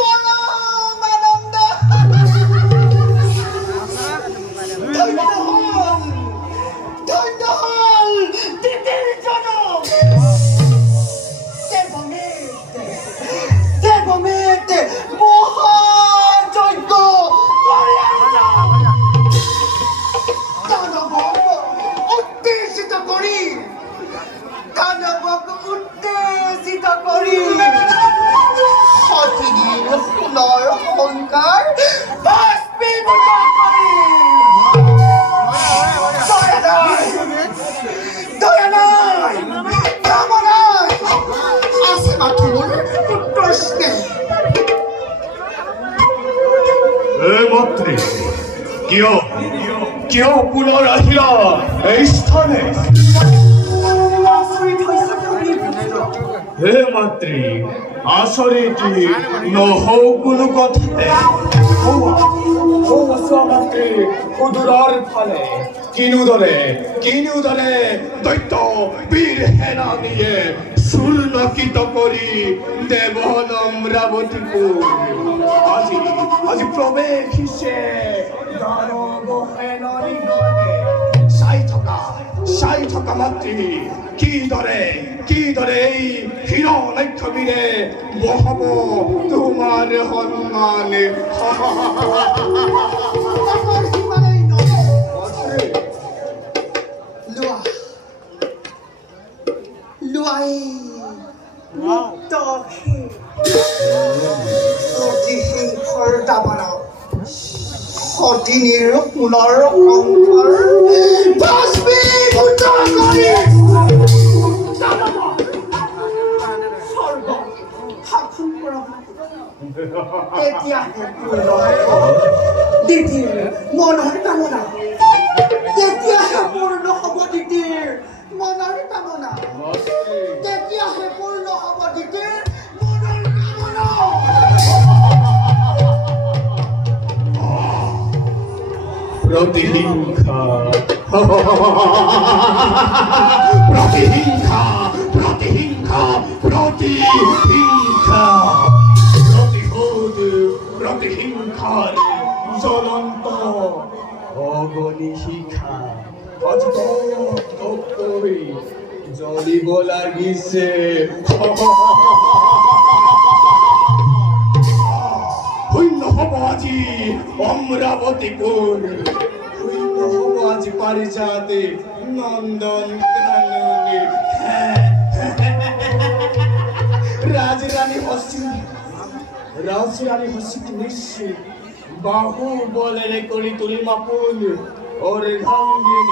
পরমানন্দ ধন্য হন ধন্য হন দিদির জনক দেবমেতে মহাযজ্ঞ দানবক উদ্দেশিত করি সতীর হুনর অহংকার বাষ্পীভূত করি দয়া নাই কামনা নাই আছে মাথুর পুত্রস্নে মন্ত্রী কেউ কেউ পুনরাহিলা এই স্থানে হে মন্ত্রী আসরিটি নহৌ কোনো কথাতে মন্ত্রী উদুরার ফলে কিনুদরে দৈত্য বীর হেনা নিয়ে সুরনকিত করি দেব নম্রাবতীপুর আজি প্রবেশিছে দানব হেনরি গণে সাই থকা মাতৃ কি দরে এই হিরণ্যক্ষবীরে বহব তোমার সন্মান সতীনীৰ পুনৰ অহংকাৰ বাষ্পীভূত কৰি স্বৰ্গ শাসন কৰা তেতিয়াহে পূৰ্ণ হ'ব দিদিৰ মনৰ কামনা তেতিয়াহে পূৰ্ণ হ'ব দিদিৰ মনৰ কামনা তেতিয়াহে পূৰ্ণ হ'ব দিদিৰ মনৰ কামনা প্রতিহিংসা প্রতিহিংসার জ্বলন্ত অগণি শিখা আজ তপ্তই জ্বলিব লাগিছে শূন্য হব আজি অমরাবতীপুর শূন্য হব আজি পারিজাতে নন্দন কাননে রাজরানী হসিত নিশ্চিত বাহু বলে করি তুলি মাপুন ওর ধাঙ্গিনী